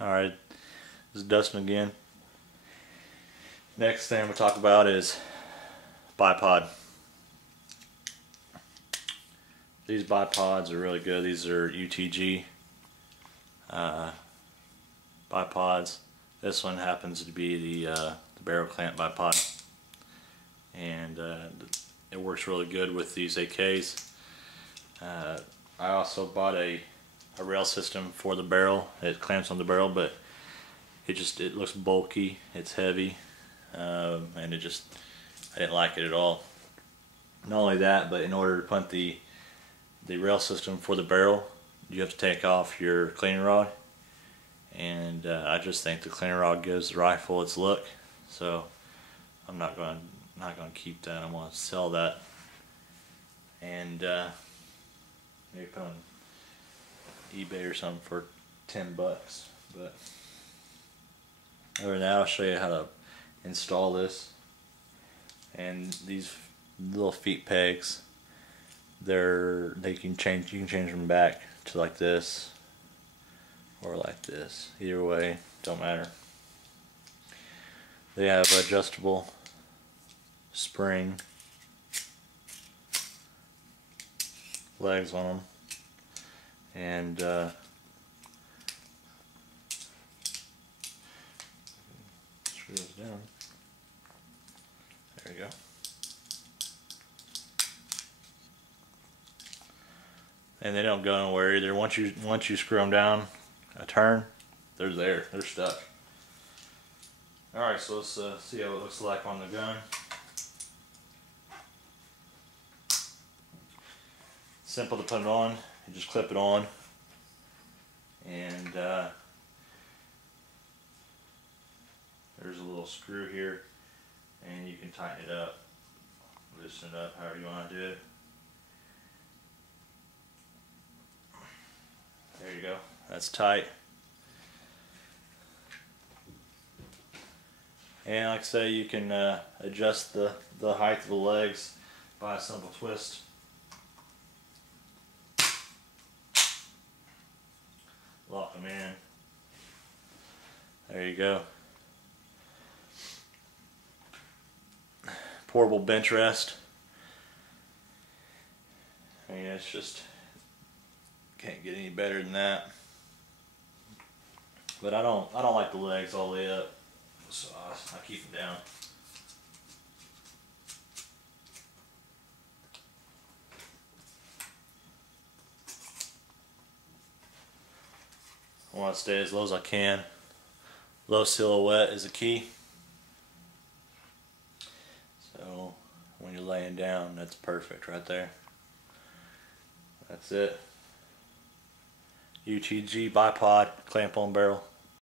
Alright, this is Dustin again. Next thing I'm going to talk about is bipod. These bipods are really good. These are UTG bipods. This one happens to be the barrel clamp bipod, and it works really good with these AKs. I also bought a rail system for the barrel. It clamps on the barrel, but it looks bulky, it's heavy, and I didn't like it at all. Not only that, but in order to put the rail system for the barrel, you have to take off your cleaning rod, and I just think the cleaning rod gives the rifle its look, so I'm not going to keep that. I'm going to sell that, and maybe put on eBay or something for 10 bucks. But other than that, I'll show you how to install this. And these little feet pegs, you can change them back to like this or like this. Either way, don't matter. They have adjustable spring legs on them, and screw those down. There you go. And they don't go nowhere either. Once you screw them down a turn, they're stuck. Alright, so let's see how it looks like on the gun. Simple to put it on. You just clip it on, and there's a little screw here, and you can tighten it up, loosen it up however you want to do it. There you go. That's tight. And like I say, you can adjust the height of the legs by a simple twist. Lock them in. There you go. Portable bench rest. I mean, it's just, can't get any better than that. But I don't like the legs all the way up, so I keep them down. I want to stay as low as I can. Low silhouette is the key. So when you're laying down, that's perfect right there. That's it. UTG bipod clamp on barrel.